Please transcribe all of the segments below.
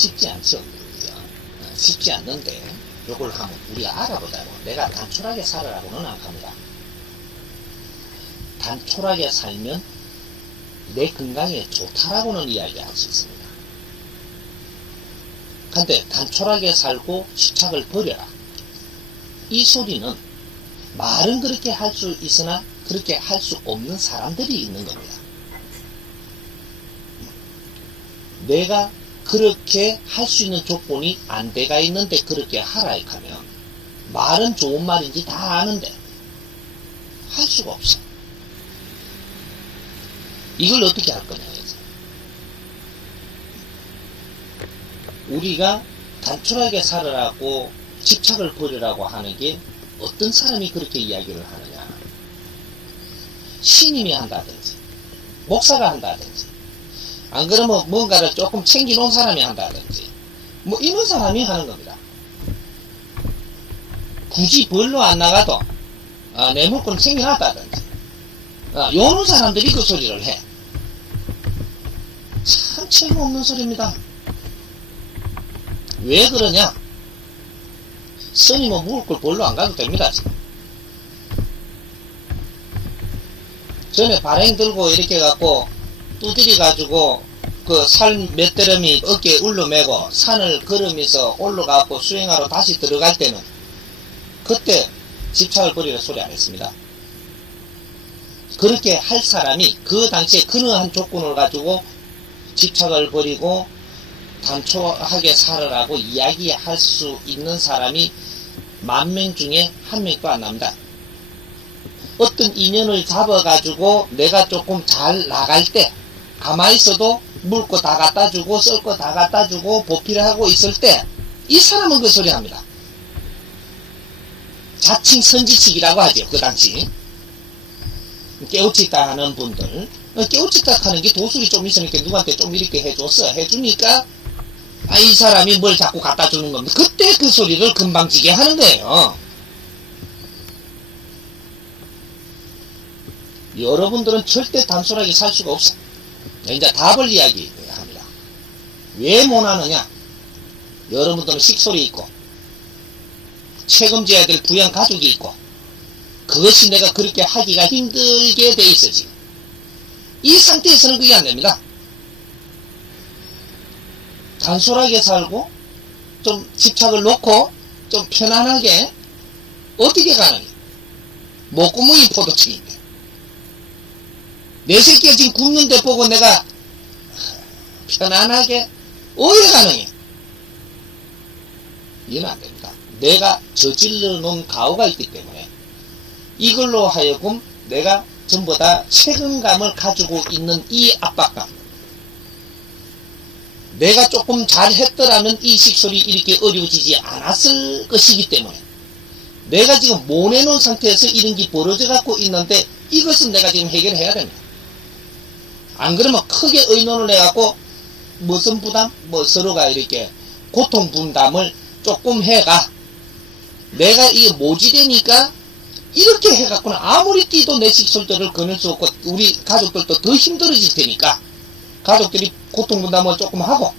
쉽지 않죠. 쉽지 않는데 요걸 한번 우리가 알아보자고. 내가 단촐하게 살으라고는 안 합니다. 단촐하게 살면 내 건강에 좋다라고는 이야기할 수 있습니다. 근데 단촐하게 살고 집착을 버려라. 이 소리는 말은 그렇게 할 수 있으나 그렇게 할 수 없는 사람들이 있는 겁니다. 내가 그렇게 할 수 있는 조건이 안 돼가 있는데 그렇게 하라 하면 말은 좋은 말인지 다 아는데 할 수가 없어. 이걸 어떻게 할 거냐 해서 우리가 단촐하게 살으라고 집착을 버리라고 하는 게 어떤 사람이 그렇게 이야기를 하느냐. 신임이 한다든지 목사가 한다든지 안 그러면 뭔가를 조금 챙겨놓은 사람이 한다든지 뭐 이런 사람이 하는 겁니다. 굳이 벌로 안 나가도 내 물건 챙겨놨다든지 요런 사람들이 그 소리를 해. 참 책임없는 소리입니다. 왜 그러냐? 스님은 먹을 걸 벌로 안 가도 됩니다. 지금. 전에 발행 들고 이렇게 갖고 두드리 가지고 그 살 몇 드럼이 어깨에 울러매고 산을 걸으면서 올라가고 수행하러 다시 들어갈 때는 그때 집착을 버리라 소리 안 했습니다. 그렇게 할 사람이 그 당시에 그러한 조건을 가지고 집착을 버리고 단촐하게 살으라고 이야기할 수 있는 사람이 10,000명 중에 1명도 안 납니다. 어떤 인연을 잡아가지고 내가 조금 잘 나갈 때 가만히 있어도 물 거 다 갖다 주고 썰 거 다 갖다 주고 보필을 하고 있을 때 이 사람은 그 소리 합니다. 자칭 선지식이라고 하죠. 그 당시 깨우치다 하는 분들 깨우치다 하는 게 도술이 좀 있으니까 누구한테 좀 이렇게 해주니까 이 사람이 뭘 자꾸 갖다 주는 겁니다. 그때 그 소리를 금방지게 하는 거예요. 여러분들은 절대 단순하게 살 수가 없어. 이제 답을 이야기합니다. 왜 못하느냐? 여러분들은 식솔이 있고 책임져야 될 부양 가족이 있고 그것이 내가 그렇게 하기가 힘들게 돼 있어. 지금 이 상태에서는 그게 안 됩니다. 단순하게 살고 좀 집착을 놓고 좀 편안하게 어떻게 가느냐? 목구멍이 포도청인데 내 새끼가 지금 굶는데 보고 내가 편안하게 어디 가느냐? 이건 안 됩니다. 내가 저질러 놓은 가오가 있기 때문에 이걸로 하여금 내가 전부 다 책임감을 가지고 있는 이 압박감, 내가 조금 잘했더라면 이 식솔이 이렇게 어려워지지 않았을 것이기 때문에 내가 지금 못 내놓은 상태에서 이런 게 벌어져 갖고 있는데 이것은 내가 지금 해결해야 됩니다. 안 그러면 크게 의논을 해갖고 무슨 부담? 뭐 서로가 이렇게 고통 분담을 조금 해가 내가 이게 모지되니까 이렇게 해갖고는 아무리 뛰도 내 식솔들을 거닐 수 없고 우리 가족들도 더 힘들어질 테니까 가족들이 고통 분담을 조금 하고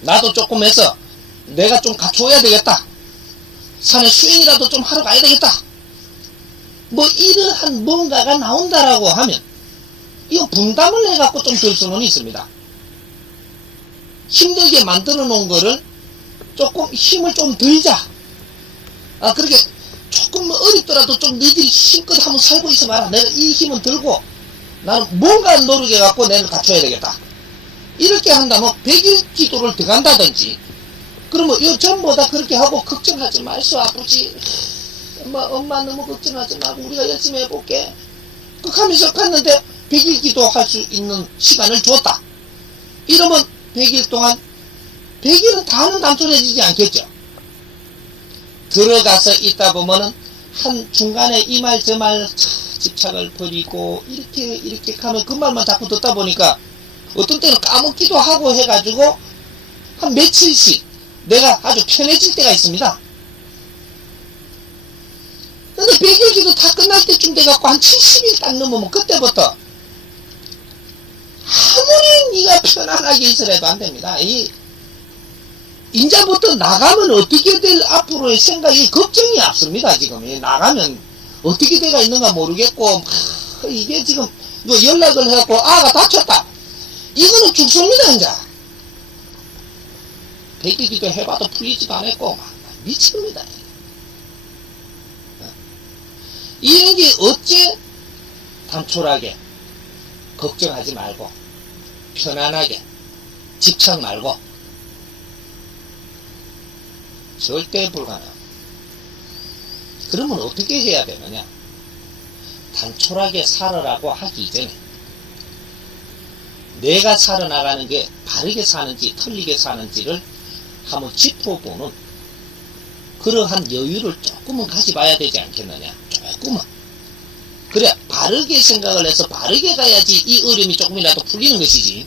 나도 조금 해서 내가 좀 갖춰야 되겠다. 산에 수행이라도 좀 하러 가야 되겠다. 뭐 이러한 뭔가가 나온다라고 하면 이거 분담을 해갖고 좀 들 수는 있습니다. 힘들게 만들어 놓은 거를 조금 힘을 좀 들자. 그렇게 조금 어렵더라도 좀 너희들이 힘껏 한번 살고 있어 봐라. 내가 이 힘은 들고 나는 뭔가 노력해갖고 내가 갖춰야 되겠다. 이렇게 한다면 100일 기도를 더 간다든지 그러면 요 전보다 그렇게 하고 걱정하지 말소 아버지. 엄마 너무 걱정하지 말고 우리가 열심히 해볼게. 하면서 갔는데 100일 기도할 수 있는 시간을 줬다. 이러면 100일 동안 100일은 다는 단순해지지 않겠죠. 들어가서 있다 보면은 한 중간에 이 말 저 말 집착을 버리고 이렇게 가면 그 말만 자꾸 듣다 보니까 어떤 때는 까먹기도 하고 해가지고 한 며칠씩 내가 아주 편해질 때가 있습니다. 근데 100일 기도 다 끝날 때쯤 돼갖고 한 70일 딱 넘으면 그때부터 아무리 네가 편안하게 있으래도 안 됩니다. 이제부터 나가면 어떻게 될 앞으로의 생각이 걱정이 앞섭니다. 지금 나가면 어떻게 돼가 있는가 모르겠고 이게 지금 뭐 연락을 해갖고 아가 다쳤다. 이거는 죽습니다. 이제 백기기도 해봐도 풀리지도 않았고 미칩니다. 이런 게 어째 단촐하게 걱정하지 말고 편안하게 집착 말고 절대 불가능. 그러면 어떻게 해야 되느냐? 단촐하게 살아라고 하기 이전에 내가 살아나가는 게 바르게 사는지 틀리게 사는지를 한번 짚어보는 그러한 여유를 조금은 가져봐야 되지 않겠느냐? 조금은. 그래 바르게 생각을 해서 바르게 가야지 이 어려움이 조금이라도 풀리는 것이지.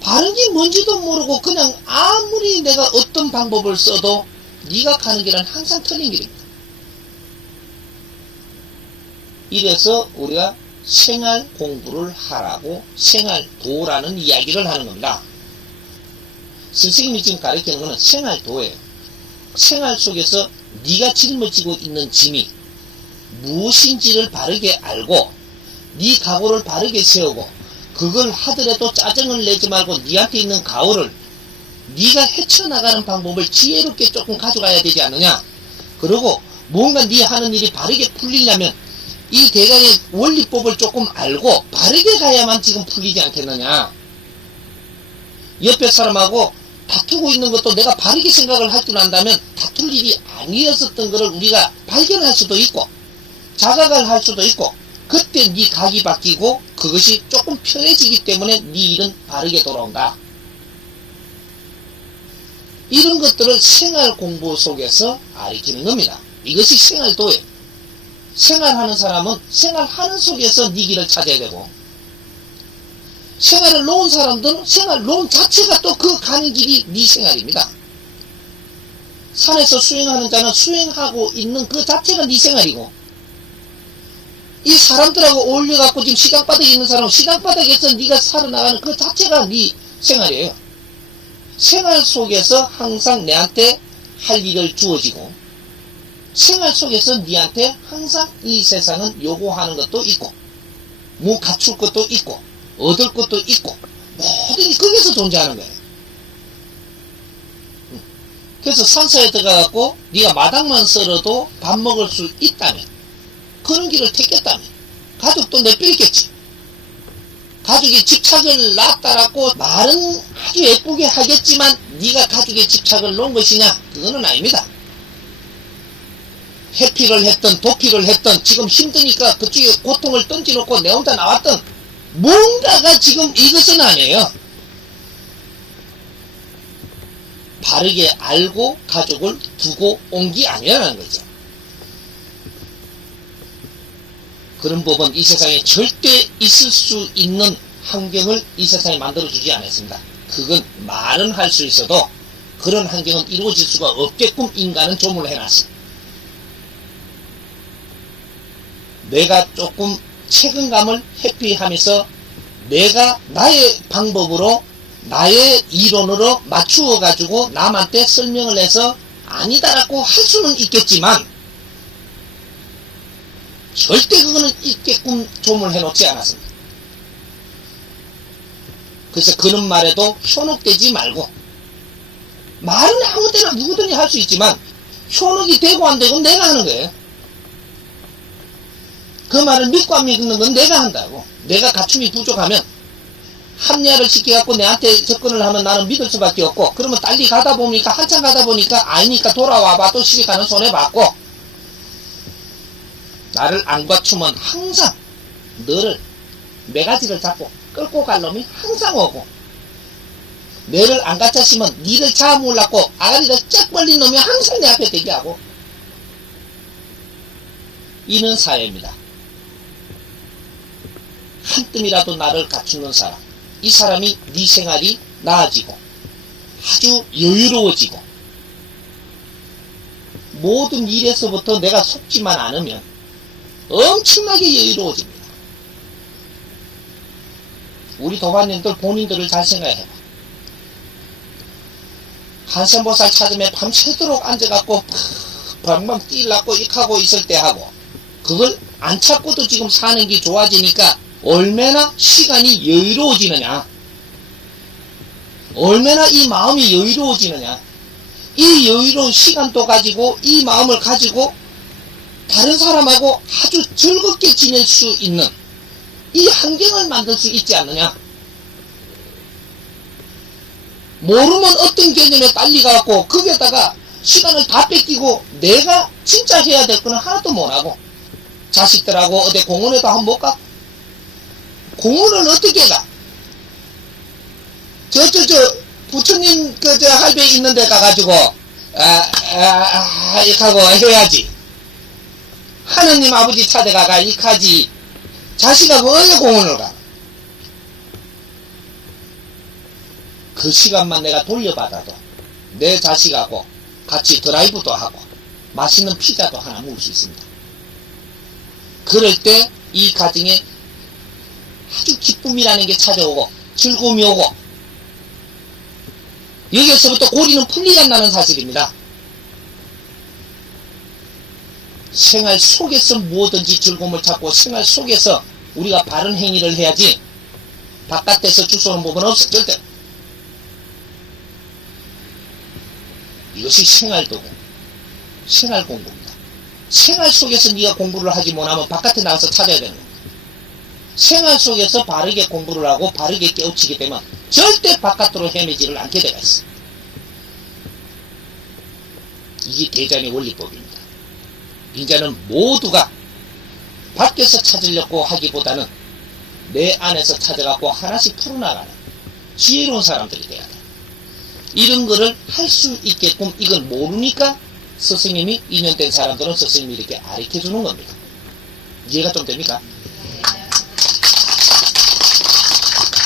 바른 게 뭔지도 모르고 그냥 아무리 내가 어떤 방법을 써도 네가 가는 길은 항상 틀린 길입니다. 이래서 우리가 생활 공부를 하라고 생활도라는 이야기를 하는 겁니다. 선생님이 지금 가르치는 것은 생활도예요. 생활 속에서 네가 짊어지고 있는 짐이 무엇인지를 바르게 알고 네 각오를 바르게 세우고 그걸 하더라도 짜증을 내지 말고 네한테 있는 가오를 네가 헤쳐나가는 방법을 지혜롭게 조금 가져가야 되지 않느냐. 그리고 뭔가 네 하는 일이 바르게 풀리려면 이 대강의 원리법을 조금 알고 바르게 가야만 지금 풀리지 않겠느냐. 옆에 사람하고 다투고 있는 것도 내가 바르게 생각을 할 줄 안다면 다툴 일이 아니었었던 것을 우리가 발견할 수도 있고 자각을 할 수도 있고 그때 네 각이 바뀌고 그것이 조금 편해지기 때문에 네 일은 바르게 돌아온다. 이런 것들을 생활 공부 속에서 가르치는 겁니다. 이것이 생활도예요. 생활하는 사람은 생활하는 속에서 네 길을 찾아야 되고 생활을 놓은 사람들은 생활 놓은 자체가 또 그 가는 길이 네 생활입니다. 산에서 수행하는 자는 수행하고 있는 그 자체가 네 생활이고 이 사람들하고 어울려갖고 지금 시장바닥에 있는 사람은 시장바닥에서 네가 살아나가는 그 자체가 네 생활이에요. 생활 속에서 항상 내한테 할 일을 주어지고 생활 속에서 네한테 항상 이 세상은 요구하는 것도 있고 뭐 갖출 것도 있고 얻을 것도 있고 모든 게 거기서 존재하는 거예요. 그래서 산사에 들어가갖고 네가 마당만 썰어도 밥 먹을 수 있다면 그런 길을 택했다면 가족도 내빼겠지. 가족이 집착을 놨다라고 말은 아주 예쁘게 하겠지만 네가 가족의 집착을 놓은 것이냐? 그거는 아닙니다. 회피를 했던 도피를 했던 지금 힘드니까 그쪽에 고통을 던져놓고 내 혼자 나왔던 뭔가가 지금 이것은 아니에요. 바르게 알고 가족을 두고 온 게 아니라는 거죠. 그런 법은 이 세상에 절대 있을 수 있는 환경을 이 세상에 만들어주지 않았습니다. 그건 말은 할 수 있어도 그런 환경은 이루어질 수가 없게끔 인간은 조문을 해놨어. 내가 조금 책임감을 회피하면서 내가 나의 방법으로 나의 이론으로 맞추어 가지고 남한테 설명을 해서 아니다라고 할 수는 있겠지만 절대 그거는 있게끔 조문을 해놓지 않았습니다. 그래서 그런 말에도 현혹되지 말고 말은 아무 때나 누구든지 할 수 있지만 현혹이 되고 안 되고 내가 하는 거예요. 그 말을 믿고 안 믿는 건 내가 한다고. 내가 갖춤이 부족하면 합리화를 시켜갖고 내한테 접근을 하면 나는 믿을 수밖에 없고 그러면 빨리 가다 보니까 한참 가다 보니까 아니니까 돌아와봐 또 시집가는 손해받고 나를 안 갖추면 항상 너를 매가지를 잡고 끌고 갈 놈이 항상 오고 너를 안 갖췄으면 니를 잡아물라고 아가리를 쫙 벌린 놈이 항상 내 앞에 대기하고 이는 사회입니다. 한 뜸이라도 나를 갖추는 사람 이 사람이 네 생활이 나아지고 아주 여유로워지고 모든 일에서부터 내가 속지만 않으면 엄청나게 여유로워집니다. 우리 도반님들 본인들을 잘 생각해봐. 한센보살 찾으면 밤새도록 앉아갖고 방방 뛰려고 익하고 있을 때 하고, 그걸 안 찾고도 지금 사는 게 좋아지니까 얼마나 시간이 여유로워지느냐, 얼마나 이 마음이 여유로워지느냐. 이 여유로운 시간도 가지고 이 마음을 가지고 다른 사람하고 아주 즐겁게 지낼 수 있는 이 환경을 만들 수 있지 않느냐. 모르면 어떤 개념에 빨리 가갖고 거기에다가 시간을 다 뺏기고 내가 진짜 해야 될 거는 하나도 못하고, 자식들하고 어디 공원에도 한번 못 가? 공원을 어떻게 가? 부처님 할배 있는 데 가가지고 이렇게 하고 해야지. 하느님 아버지 찾아가가 이렇게 하지. 자식하고 어디 공원을 가? 그 시간만 내가 돌려받아도 내 자식하고 같이 드라이브도 하고 맛있는 피자도 하나 먹을 수 있습니다. 그럴 때 이 가정에 아주 기쁨이라는 게 찾아오고 즐거움이 오고, 여기에서부터 고리는 풀리지 않는 사실입니다. 생활 속에서 무엇든지 즐거움을 찾고 생활 속에서 우리가 바른 행위를 해야지, 바깥에서 주소는 부분은 없어. 절대. 이것이 생활도구, 생활 공부입니다. 생활 속에서 네가 공부를 하지 못하면 바깥에 나가서 찾아야 되는 겁니다. 생활 속에서 바르게 공부를 하고 바르게 깨우치게 되면 절대 바깥으로 헤매지를 않게 되어 있어. 이게 대전의 원리법입니다. 이제는 모두가 밖에서 찾으려고 하기보다는 내 안에서 찾아갖고 하나씩 풀어나가는 지혜로운 사람들이 돼야 돼. 이런 거를 할 수 있게끔, 이건 모르니까 스승님이 인연된 사람들은 스승님이 이렇게 가르쳐 주는 겁니다. 이해가 좀 됩니까?